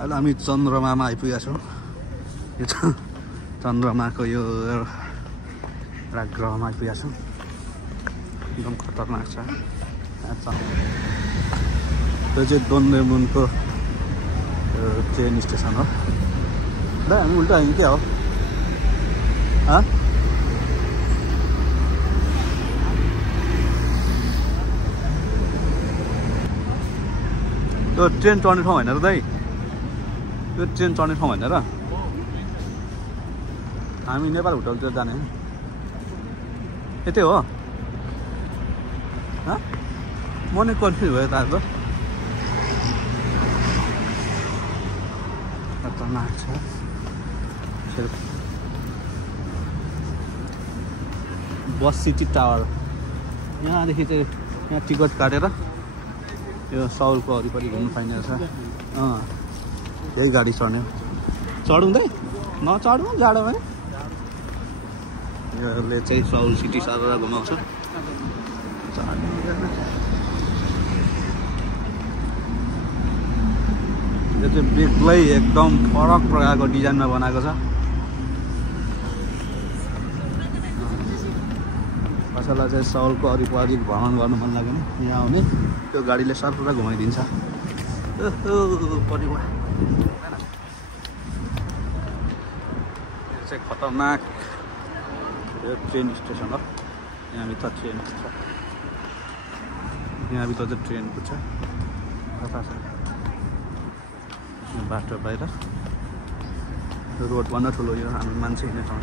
अहिले हामी चन्द्रमामा आइपुगेका छौँ। यो चन्द्रमाको यो एउटा ग्रहमा आइपुगेका छौँ। एकदम खतरनाक छ। त्यो चाहिँ दोन्देमुनको ट्रेन स्टेसन हो। ल हामी उल्टा आयौँ क्या हो। त्यो ट्रेन चढ्ने ठाउँ होइन र दाइ? त्यो ट्रेन चढ्ने ठाउँ होइन र? हामी नेपाल होटलतिर जाने यतै हो? म नै कन्फ्युज भयो त आज। खतरनाक छ। बस सिटी टावर यहाँदेखि चाहिँ यहाँ टिकट काटेर यो साउलको वरिपरि घुम्नु पाइने रहेछ। यही गाडी चढ्ने। चढौँदै नचढौँ जाडो भने। यसले चाहिँ साउल सिटी सारा घुमाउँछ। यो चाहिँ बेग्लै एकदम फरक प्रकारको डिजाइनमा बनाएको छ। कसैलाई चाहिँ साउलको वरिपरि भ्रमण गर्नु मन लाग्यो भने यहाँ आउने त्यो गाडीले सरपुरा घुमाइदिन्छ। परिवार यो चाहिँ खतरनाक यो ट्रेन स्टेसन हो। यहाँभित्र ट्रेन कुद्छ। यहाँभित्र चाहिँ ट्रेन कुद्छ। कता छ बाटो बाहिर रोडभन्दा ठुलो यो हामी मान्छे हिँड्ने ठाउँ।